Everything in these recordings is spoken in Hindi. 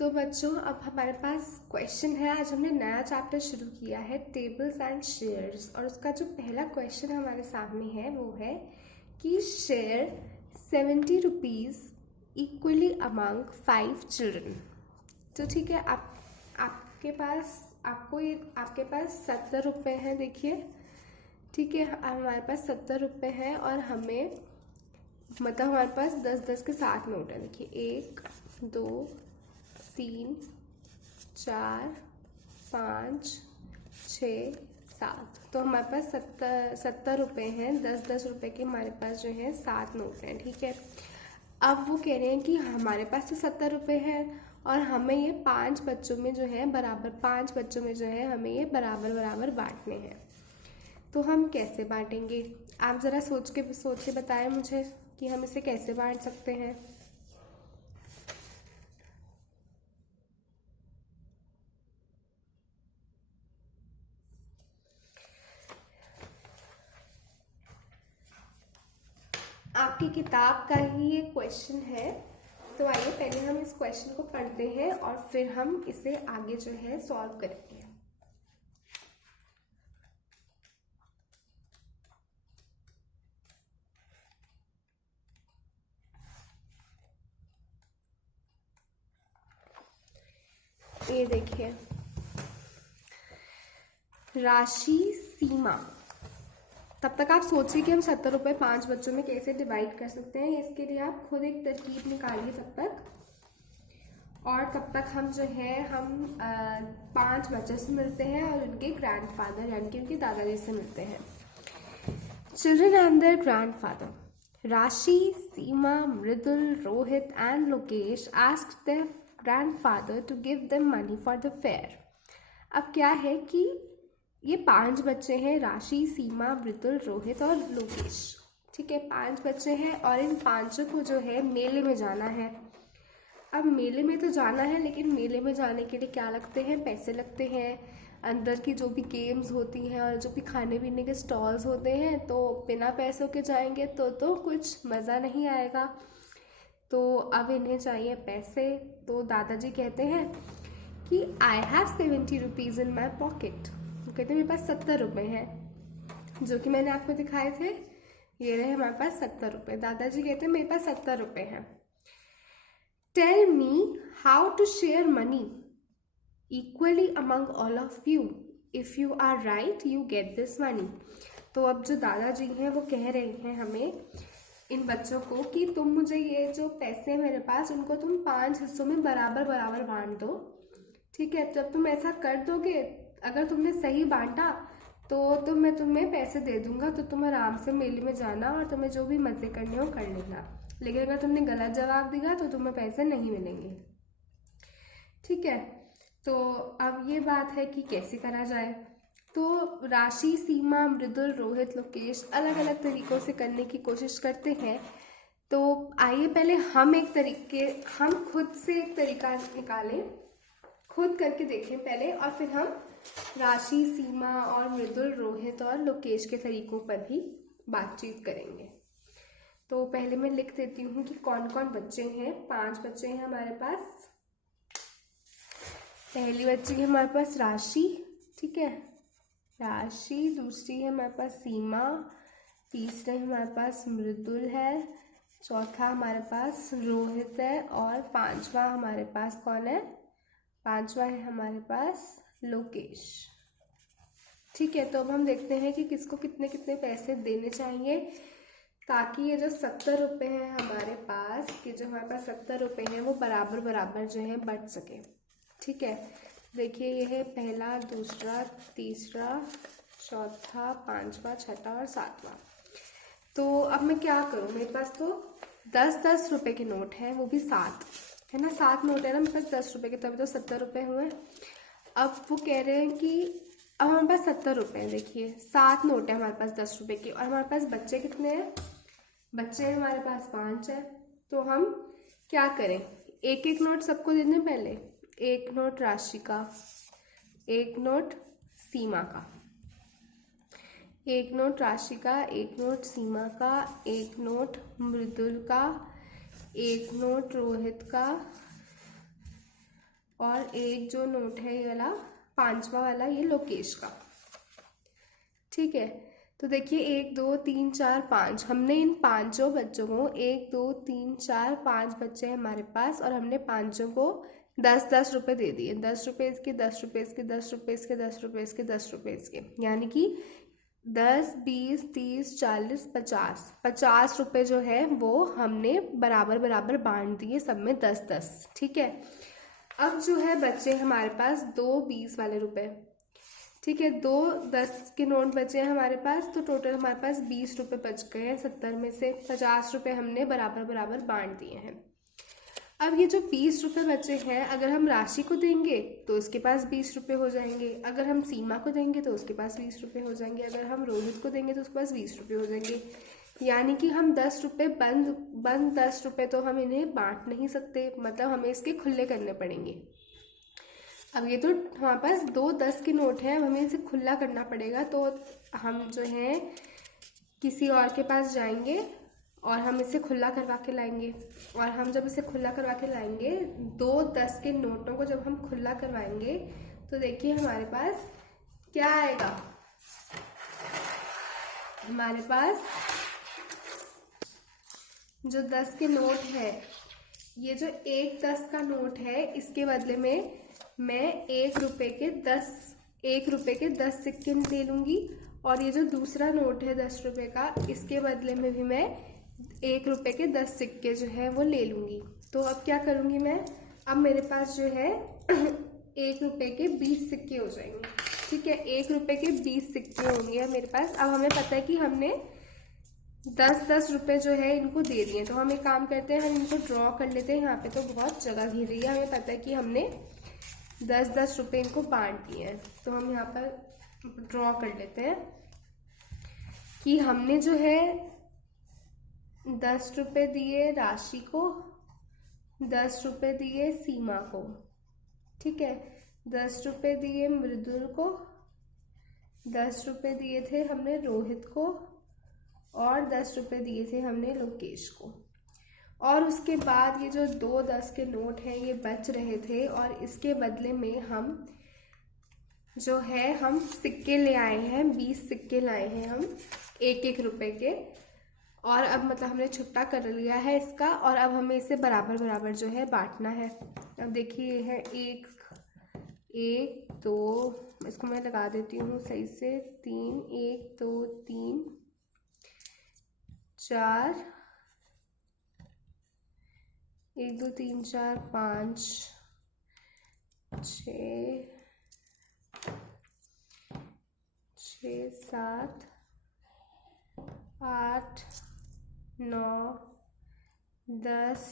तो बच्चों अब हमारे पास क्वेश्चन है। आज हमने नया चैप्टर शुरू किया है टेबल्स एंड शेयर्स, और उसका जो पहला क्वेश्चन हमारे सामने है वो है कि share 70 rupees equally among 5 children. तो ठीक है, आपके पास 70 रुपये हैं। देखिए ठीक है, हमारे पास 70 रुपये हैं और हमें मतलब हमारे पास 10-10 के 7 नोट है। देखिए 1 2 3 4 5 6 7। तो हमारे पास 70 रुपये हैं। 10-10 रुपये के हमारे पास जो है 7 नोट हैं। ठीक है, अब वो कह रहे हैं कि हमारे पास तो 70 रुपये हैं और हमें ये 5 बच्चों में जो है हमें ये बराबर बराबर बांटने हैं। तो हम कैसे बांटेंगे? आप ज़रा सोच के बताएं मुझे कि हम इसे कैसे बांट सकते हैं। आपकी किताब का ही ये क्वेश्चन है। तो आइए पहले हम इस क्वेश्चन को पढ़ते हैं और फिर हम इसे आगे जो है सॉल्व करेंगे। ये देखिए, राशि सीमा। तब तक आप सोचिए कि हम 70 रुपये 5 बच्चों में कैसे डिवाइड कर सकते हैं। इसके लिए आप खुद एक तरकीब निकालिए तब तक, और तब तक हम जो है 5 बच्चों से मिलते हैं और उनके ग्रैंडफादर यानी कि उनके दादाजी से मिलते हैं। Children and their grandfather Rashi, Seema, Mridul, Rohit and Lokesh asked their grandfather to give them money for the fair. अब क्या है कि ये 5 बच्चे हैं, राशि, सीमा, मृदुल, रोहित और लोकेश। ठीक है, 5 बच्चे हैं और इन 5 को जो है मेले में जाना है। अब मेले में तो जाना है, लेकिन मेले में जाने के लिए क्या लगते हैं? पैसे लगते हैं। अंदर की जो भी गेम्स होती हैं और जो भी खाने पीने के स्टॉल्स होते हैं, तो बिना पैसों के जाएंगे तो कुछ मज़ा नहीं आएगा। तो अब इन्हें चाहिए पैसे। तो दादाजी कहते हैं कि I have 70 rupees in my pocket. तो कहते हैं मेरे पास 70 रुपये हैं, जो कि मैंने आपको दिखाए थे। ये रहे हमारे पास 70 रुपये। दादाजी कहते हैं मेरे पास 70 रुपये हैं। Tell me how to share money equally among all of you. If you are right you get this money. तो अब जो दादाजी हैं वो कह रहे हैं हमें, इन बच्चों को, कि तुम मुझे ये जो पैसे हैं मेरे पास, उनको तुम 5 हिस्सों में बराबर बराबर बांट दो। ठीक है, जब तुम ऐसा कर दोगे, अगर तुमने सही बांटा तो मैं तुम्हें पैसे दे दूंगा। तो तुम आराम से मेले में जाना और तुम्हें जो भी मज़े करने हो कर लेना। लेकिन अगर तुमने गलत जवाब दिया तो तुम्हें पैसे नहीं मिलेंगे। ठीक है, तो अब ये बात है कि कैसे करा जाए। तो राशि, सीमा, मृदुल, रोहित, लोकेश अलग अलग तरीक़ों से करने की कोशिश करते हैं। तो आइए पहले हम खुद से एक तरीका निकालें, खुद करके देखें पहले, और फिर हम राशि, सीमा और मृदुल, रोहित और लोकेश के तरीक़ों पर भी बातचीत करेंगे। तो पहले मैं लिख देती हूँ कि कौन कौन बच्चे हैं। 5 बच्चे हैं हमारे पास। पहली बच्ची है हमारे पास राशि। ठीक है, राशि। दूसरी है हमारे पास सीमा। तीसरा हमारे पास मृदुल है। चौथा हमारे पास रोहित है। और 5वां हमारे पास कौन है? 5वां है हमारे पास लोकेश। ठीक है, तो अब हम देखते हैं कि किसको कितने कितने पैसे देने चाहिए, ताकि ये जो 70 रुपये हैं हमारे पास, कि जो हमारे पास 70 रुपये हैं वो बराबर बराबर जो है बट सके। ठीक है, देखिए ये है पहला, दूसरा, तीसरा, चौथा, 5वां, 6वां और 7वां। तो अब मैं क्या करूँ? मेरे पास तो 10-10 रुपये के नोट हैं, वो भी 7 है ना। 7 नोट है ना मेरे पास 10 रुपये के, तभी तो 70 रुपये हुए। अब वो कह रहे हैं कि अब हमारे पास 70 रुपये हैं। देखिए 7 नोट है हमारे पास 10 रुपये के, और हमारे पास बच्चे कितने हैं? बच्चे हमारे पास 5 है। तो हम क्या करें? एक एक नोट सबको दे दें पहले। एक नोट राशि का, एक नोट सीमा का, एक नोट राशि का, एक नोट सीमा का, एक नोट मृदुल का, एक नोट रोहित का, और एक जो नोट है ये वाला 5वां वाला, ये लोकेश का। ठीक है, तो देखिए 1 2 3 4 5, हमने इन पांचों बच्चों को 1 2 3 4 5 बच्चे हैं हमारे पास, और हमने पांचों को 10-10 रुपये दे दिए। 10 रुपये इसके, 10 रुपये इसके, 10 रुपये इसके, 10 रुपये इसके, 10 रुपये इसके, यानी कि 10 20 30 40 50, 50 रुपये जो है वो हमने बराबर बराबर बांट दिए, सब में 10-10। ठीक है, अब जो है बच्चे हमारे पास 2 20 वाले रुपए। ठीक है, 2 10 के नोट बचे हैं हमारे पास, तो टोटल हमारे पास 20 रुपये बच गए हैं। 70 में से 50 रुपये हमने बराबर बराबर बांट दिए हैं। अब ये जो 20 रुपये बचे हैं, अगर हम राशि को देंगे तो उसके पास 20 रुपये हो जाएंगे, अगर हम सीमा को देंगे तो उसके पास 20 रुपये हो जाएंगे, अगर हम रोहित को देंगे तो उसके पास 20 रुपये हो जाएंगे। यानी कि हम 10 रुपये बंद 10 रुपये तो हम इन्हें बांट नहीं सकते, मतलब हमें इसके खुले करने पड़ेंगे। अब ये तो हमारे पास 2 10 के नोट हैं, अब हमें इसे खुला करना पड़ेगा। तो हम जो है किसी और के पास जाएंगे और हम इसे खुला करवा के लाएंगे, और हम जब इसे खुला करवा के लाएंगे, 2 10 के नोटों को जब हम खुला करवाएंगे तो देखिए हमारे पास क्या आएगा। हमारे पास जो 10 के नोट है, ये जो 1 10 का नोट है, इसके बदले में मैं 1 रुपये के 10 सिक्के ले लूँगी, और ये जो दूसरा नोट है 10 रुपये का, इसके बदले में भी मैं 1 रुपये के 10 सिक्के जो है वो ले लूँगी। तो अब क्या करूँगी मैं, अब मेरे पास जो है 1 रुपये के 20 सिक्के हो जाएंगे। ठीक है, 1 रुपये के 20 सिक्के होंगे मेरे पास। अब हमें पता है कि हमने 10-10 रुपये जो है इनको दे दिए, तो हम एक काम करते हैं, हम इनको ड्रॉ कर लेते हैं। यहाँ पे तो बहुत जगह घिर रही है, हमें पता है कि हमने 10-10 रुपये इनको बांट दिए हैं, तो हम यहाँ पर ड्रॉ कर लेते हैं कि हमने जो है 10 रुपये दिए राशि को, 10 रुपये दिए सीमा को, ठीक है, 10 रुपये दिए मृदुल को, 10 रुपये दिए थे हमने रोहित को, और 10 रुपये दिए थे हमने लोकेश को। और उसके बाद ये जो 2 10 के नोट हैं ये बच रहे थे, और इसके बदले में हम जो है हम सिक्के ले आए हैं, 20 सिक्के लाए हैं हम 1-1 रुपये के। और अब मतलब हमने छुट्टा कर लिया है इसका, और अब हमें इसे बराबर बराबर जो है बांटना है। अब देखिए ये है 1 1 2, इसको मैं लगा देती हूँ सही से, 3 1 2 3 4 1 2 3 4 5 6 7 8 9 10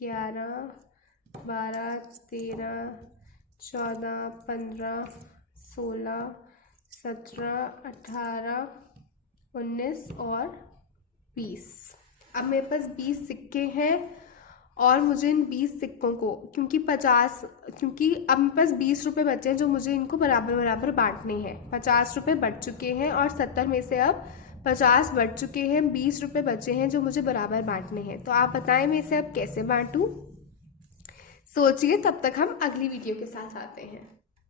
11 12 13 14 15 16 17 18 19 और 20। अब मेरे पास 20 सिक्के हैं, और मुझे इन 20 सिक्कों को क्योंकि अब मेरे पास 20 रुपये बचे हैं जो मुझे इनको बराबर बराबर बांटने हैं। 50 रुपये बढ़ चुके हैं, और 70 में से अब 50 बढ़ चुके हैं, 20 रुपये बचे हैं जो मुझे बराबर बांटने हैं। तो आप बताएं मैं इसे अब कैसे बांटूं? सोचिए, तब तक हम अगली वीडियो के साथ आते हैं।